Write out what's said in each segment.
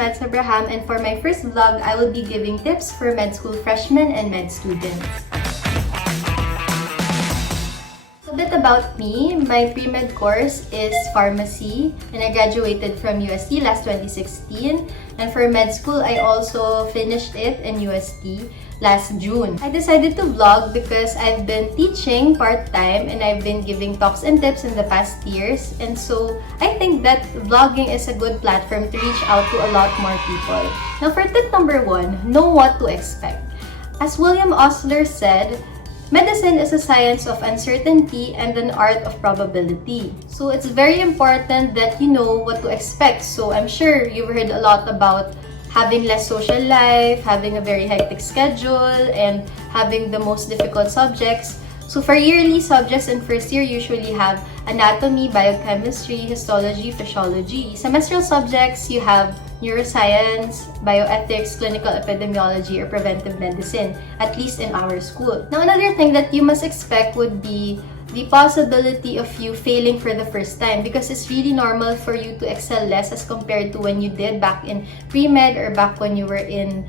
Madz, and for my first vlog, I will be giving tips for med school freshmen and med students. A bit about me, my pre-med course is pharmacy and I graduated from UST last 2016. And for med school, I also finished it in UST last June. I decided to vlog because I've been teaching part-time and I've been giving talks and tips in the past years. And so I think that vlogging is a good platform to reach out to a lot more people. Now for tip number 1, know what to expect. As William Osler said, medicine is a science of uncertainty and an art of probability. So it's very important that you know what to expect. So I'm sure you've heard a lot about having less social life, having a very hectic schedule, and having the most difficult subjects. So for yearly subjects in first year, usually have anatomy, biochemistry, histology, physiology. Semestral subjects, you have neuroscience, bioethics, clinical epidemiology, or preventive medicine, at least in our school. Now, another thing that you must expect would be the possibility of you failing for the first time, because it's really normal for you to excel less as compared to when you did back in pre-med or back when you were in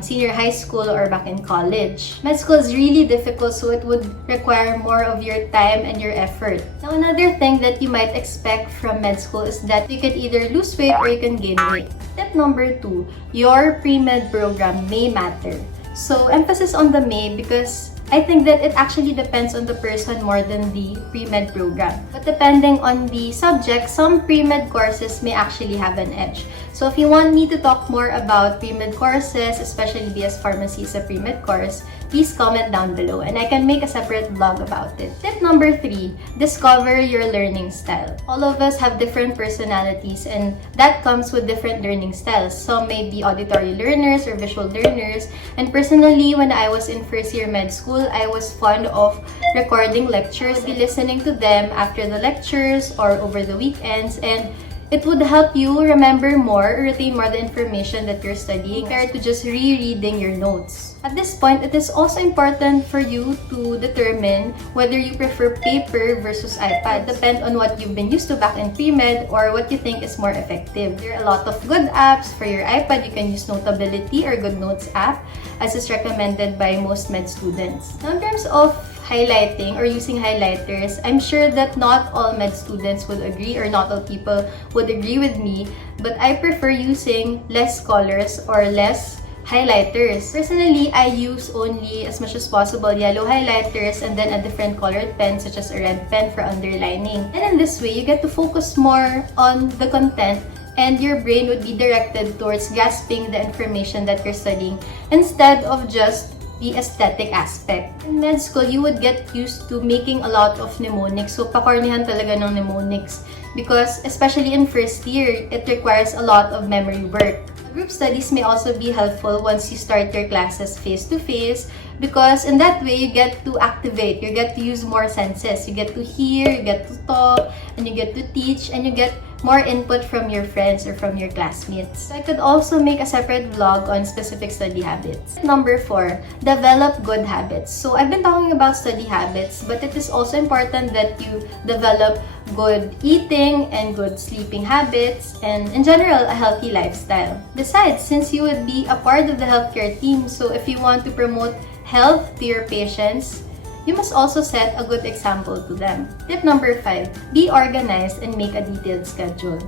senior high school or back in college. Med school is really difficult, so it would require more of your time and your effort. Now, another thing that you might expect from med school is that you can either lose weight or you can gain weight. Tip number 2, your pre-med program may matter. So, emphasis on the may because I think that it actually depends on the person more than the pre-med program. But depending on the subject, some pre-med courses may actually have an edge. So if you want me to talk more about pre-med courses, especially BS Pharmacy is a pre-med course, please comment down below and I can make a separate vlog about it. Tip number 3, discover your learning style. All of us have different personalities and that comes with different learning styles. Some may be auditory learners or visual learners. And personally, when I was in first year med school, I was fond of recording lectures, be listening to them after the lectures or over the weekends, and it would help you remember more or retain more the information that you're studying compared to just rereading your notes. At this point, it is also important for you to determine whether you prefer paper versus iPad. Depend on what you've been used to back in pre-med or what you think is more effective. There are a lot of good apps. For your iPad, you can use Notability or GoodNotes app, as is recommended by most med students. Now, in terms of highlighting or using highlighters, I'm sure that not all med students would agree or not all people would agree with me, but I prefer using less colors or less highlighters. Personally, I use only as much as possible yellow highlighters and then a different colored pen such as a red pen for underlining. And in this way, you get to focus more on the content and your brain would be directed towards grasping the information that you're studying instead of just the aesthetic aspect. In med school, you would get used to making a lot of mnemonics. So, pakornihan talaga ng mnemonics because especially in first year, it requires a lot of memory work. Group studies may also be helpful once you start your classes face-to-face because in that way, you get to activate, you get to use more senses. You get to hear, you get to talk, and you get to teach, and you get more input from your friends or from your classmates. So I could also make a separate vlog on specific study habits. Number 4, develop good habits. So I've been talking about study habits, but it is also important that you develop good eating and good sleeping habits and in general, a healthy lifestyle. Besides, since you would be a part of the healthcare team, so if you want to promote health to your patients, you must also set a good example to them. Tip number 5, be organized and make a detailed schedule.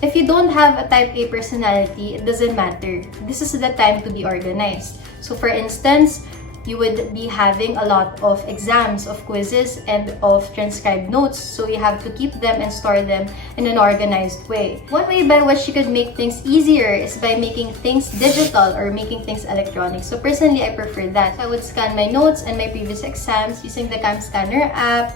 If you don't have a type A personality, it doesn't matter. This is the time to be organized. So for instance, you would be having a lot of exams, of quizzes, and of transcribed notes. So you have to keep them and store them in an organized way. One way by which you could make things easier is by making things digital or making things electronic. So personally, I prefer that. I would scan my notes and my previous exams using the CamScanner app.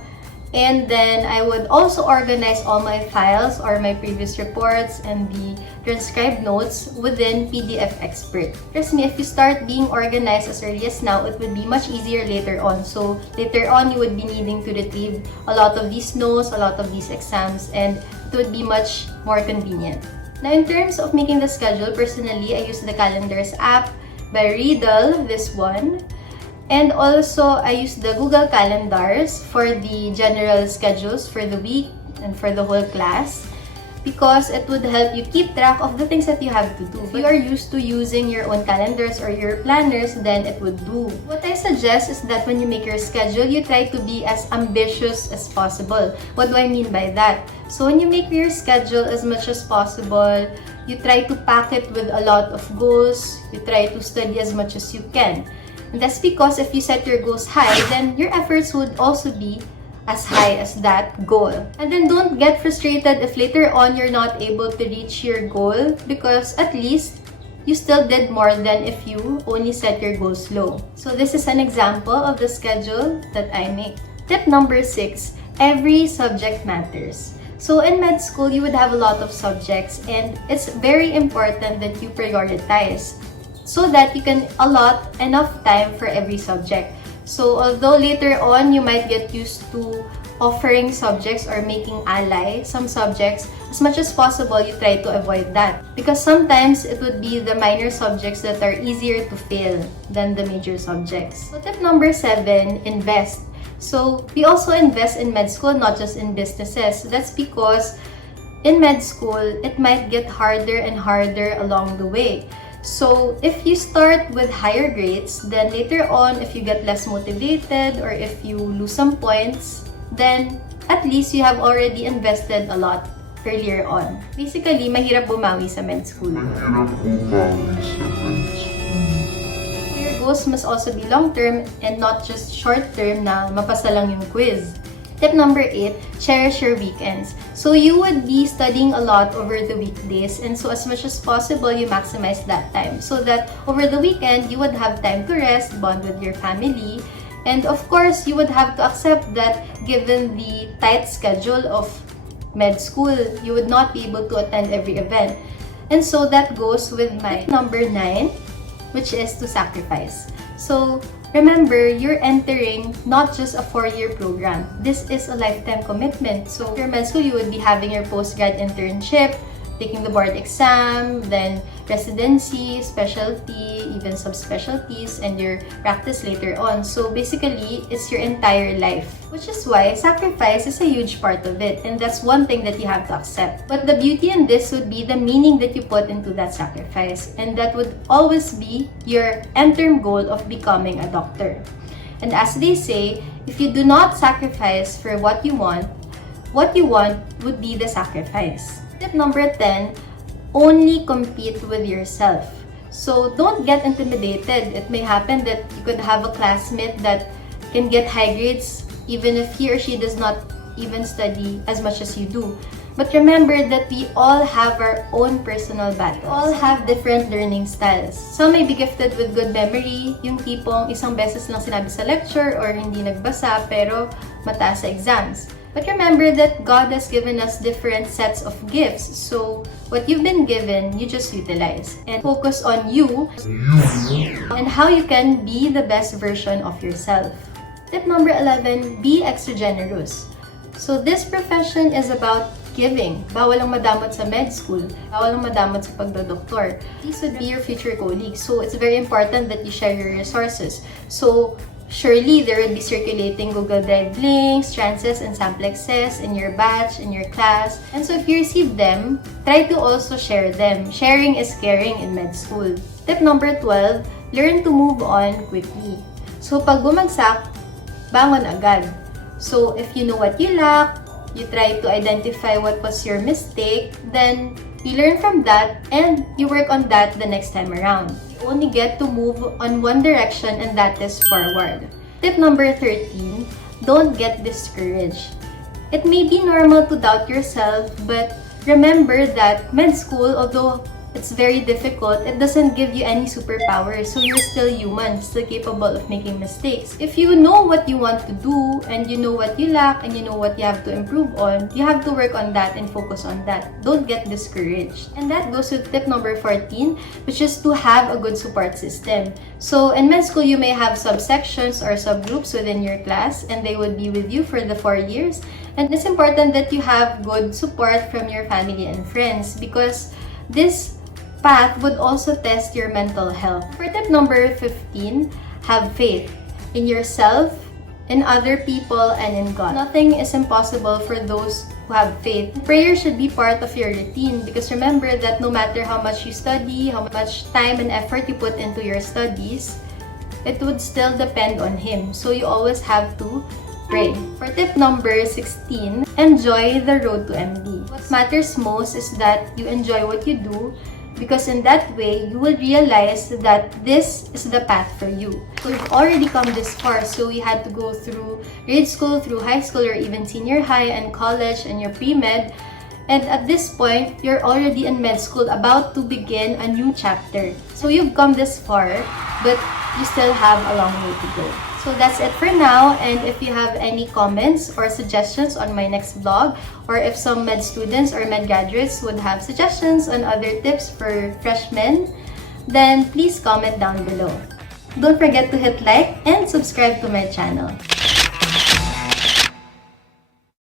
And then I would also organize all my files or my previous reports and the transcribed notes within PDF Expert. Trust me, if you start being organized as early as now, it would be much easier later on. So later on, you would be needing to retrieve a lot of these notes, a lot of these exams, and it would be much more convenient. Now, in terms of making the schedule, personally, I use the Calendars app by Riddle, this one. And also, I use the Google Calendars for the general schedules for the week and for the whole class. because it would help you keep track of the things that you have to do. If you are used to using your own calendars or your planners, then it would do. What I suggest is that when you make your schedule, you try to be as ambitious as possible. What do I mean by that? So when you make your schedule as much as possible, you try to pack it with a lot of goals, you try to study as much as you can. And that's because if you set your goals high, then your efforts would also be as high as that goal. And then don't get frustrated if later on you're not able to reach your goal, because at least you still did more than if you only set your goals low. So this is an example of the schedule that I make. Tip number 6, every subject matters. So in med school, you would have a lot of subjects, and it's very important that you prioritize so that you can allot enough time for every subject. So although later on you might get used to offering subjects or making ally some subjects, as much as possible you try to avoid that, because sometimes it would be the minor subjects that are easier to fail than the major subjects. So tip number 7, invest. So we also invest in med school, not just in businesses. That's because in med school, it might get harder and harder along the way. So if you start with higher grades, then later on, if you get less motivated or if you lose some points, then at least you have already invested a lot earlier on. Basically, mahirap bumawi sa med school. Your goals must also be long-term and not just short-term na mapasa lang yung quiz. Tip number 8, cherish your weekends. So you would be studying a lot over the weekdays, and so as much as possible, you maximize that time so that over the weekend, you would have time to rest, bond with your family, and of course, you would have to accept that given the tight schedule of med school, you would not be able to attend every event. And so that goes with my tip number 9, which is to sacrifice. So remember, you're entering not just a 4-year program. This is a lifetime commitment. So for med school, you would be having your post-grad internship, taking the board exam, then residency, specialty, even subspecialties, and your practice later on. So basically, it's your entire life, which is why sacrifice is a huge part of it, and that's one thing that you have to accept. But the beauty in this would be the meaning that you put into that sacrifice, and that would always be your end-term goal of becoming a doctor. And as they say, if you do not sacrifice for what you want would be the sacrifice. Tip number 10, only compete with yourself. So don't get intimidated. It may happen that you could have a classmate that can get high grades even if he or she does not even study as much as you do. But remember that we all have our own personal battles. We all have different learning styles. Some may be gifted with good memory, yung tipong isang beses lang sinabi sa lecture or hindi nagbasa pero mataas sa exams. But remember that God has given us different sets of gifts. So what you've been given, you just utilize. And focus on you and how you can be the best version of yourself. Tip number 11, be extra generous. So this profession is about giving. Bawal ang madamot sa med school. Bawal ang madamot sa pagdodoktor. These would be your future colleagues. So it's very important that you share your resources. So surely there will be circulating Google Drive links, transcripts, and samplexes in your batch, in your class. And so if you receive them, try to also share them. Sharing is caring in med school. Tip number 12, learn to move on quickly. So pag bumagsak, bangon agad. So if you know what you lack, you try to identify what was your mistake, then you learn from that and you work on that the next time around. You only get to move on one direction, and that is forward. Tip number 13, don't get discouraged. It may be normal to doubt yourself, but remember that med school, although it's very difficult, it doesn't give you any superpowers. So you're still human, still capable of making mistakes. If you know what you want to do, and you know what you lack, and you know what you have to improve on, you have to work on that and focus on that. Don't get discouraged. And that goes with tip number 14, which is to have a good support system. So in med school, you may have subsections or subgroups within your class, and they would be with you for the 4 years. And it's important that you have good support from your family and friends, because this path would also test your mental health. For tip number 15, have faith in yourself in other people, and in God. Nothing is impossible for those who have faith. Prayer should be part of your routine because remember that no matter how much you study, how much time and effort you put into your studies, it would still depend on Him. So you always have to pray. For tip number 16, enjoy the road to MD. What matters most is that you enjoy what you do, because in that way, you will realize that this is the path for you. So you've already come this far, so you had to go through grade school, through high school, or even senior high and college and your pre-med. And at this point, you're already in med school, about to begin a new chapter. So you've come this far, but you still have a long way to go. So that's it for now, and if you have any comments or suggestions on my next vlog, or if some med students or med graduates would have suggestions on other tips for freshmen, then please comment down below. Don't forget to hit like and subscribe to my channel.